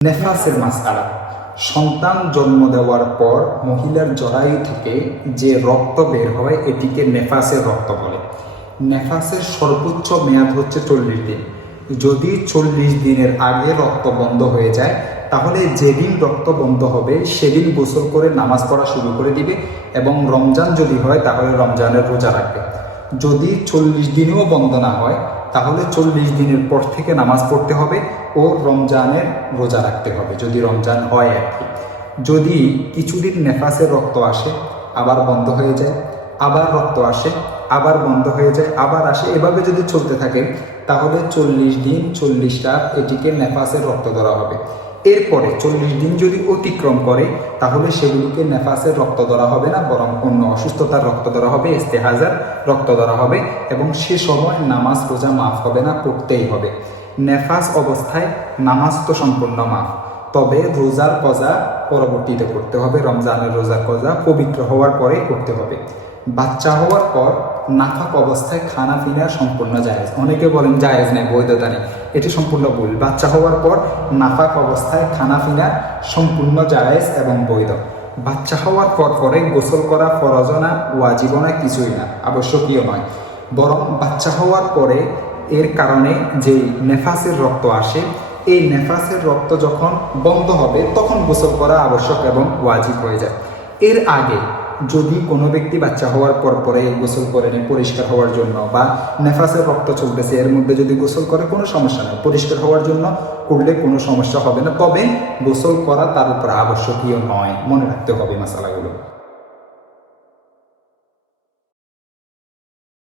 নেফাসের মাসআলা, সন্তান জন্ম দেওয়ার পর মহিলার জরায়ু থেকে যে রক্ত বের হয় এটিকে নেফাসের রক্ত বলে। নেফাসের সর্বোচ্চ মেয়াদ হচ্ছে 40 দিন। যদি 40 দিনের আগে রক্ত বন্ধ হয়ে যায় তাহলে যেদিন রক্ত বন্ধ হবে সেদিন গোসল করে নামাজ পড়া শুরু করে দিবে এবং রমজান যদি হয় তাহলে রমজানের রোজা রাখবে। যদি 40 দিনেও বন্ধ না হয় তাহলে 40 দিনের পর থেকে নামাজ পড়তে হবে ও রমজানের রোজা রাখতে হবে, যদি রমজান হয় আর কি। যদি কিছুদিন নেফাসের রক্ত আসে আবার বন্ধ হয়ে যায়, আবার রক্ত আসে আবার বন্ধ হয়ে যায়, আবার আসে, এভাবে যদি চলতে থাকে তাহলে 40 দিন 40 রাত এটিকে নেফাসের রক্ত ধরা হবে। এরপরে 40 দিন যদি অতিক্রম করে তাহলে সেগুলিকে নেফাসের রক্ত ধরা হবে না, বরং অন্য অসুস্থতার রক্ত ধরা হবে, ইস্তেহাজার রক্ত ধরা হবে এবং সে সময় নামাজ রোজা মাফ হবে না, পড়তেই হবে। নেফাস অবস্থায় নামাজ তো সম্পূর্ণ মাফ, তবে রোজার কজা পরবর্তীতে করতে হবে। রমজানের রোজার কজা পবিত্র হওয়ার পরে করতে হবে। বাচ্চা হওয়ার পর নাফাক অবস্থায় খানা পিনা সম্পূর্ণ জায়েজ। অনেকে বলেন জায়েজ নেই, বৈধতা নেই, এটি সম্পূর্ণ ভুল। বাচ্চা হওয়ার পর নাফাক অবস্থায় খানা পিনা সম্পূর্ণ জায়েজ এবং বৈধ। বাচ্চা হওয়ার পরে গোসল করা ফরজ না, ওয়াজিব না, কিছুই না, আবশ্যকীয় নয়। বরং বাচ্চা হওয়ার পরে এর কারণে যে নেফাসের রক্ত আসে, এই নেফাসের রক্ত যখন বন্ধ হবে তখন গোসল করা আবশ্যক এবং ওয়াজিব হয়ে যায়। এর আগে যদি কোনো ব্যক্তি বাচ্চা হওয়ার পরে গোসল করে নেয় পরিষ্কার হওয়ার জন্য, বা নেফাসের রক্ত চলতেছে এর মধ্যে যদি গোসল করে কোনো সমস্যা নেই, পরিষ্কার হওয়ার জন্য করলে কোনো সমস্যা হবে না, তবে গোসল করা তার উপর আবশ্যকীয় নয়। মনে রাখতে হবে মাসালাগুলো।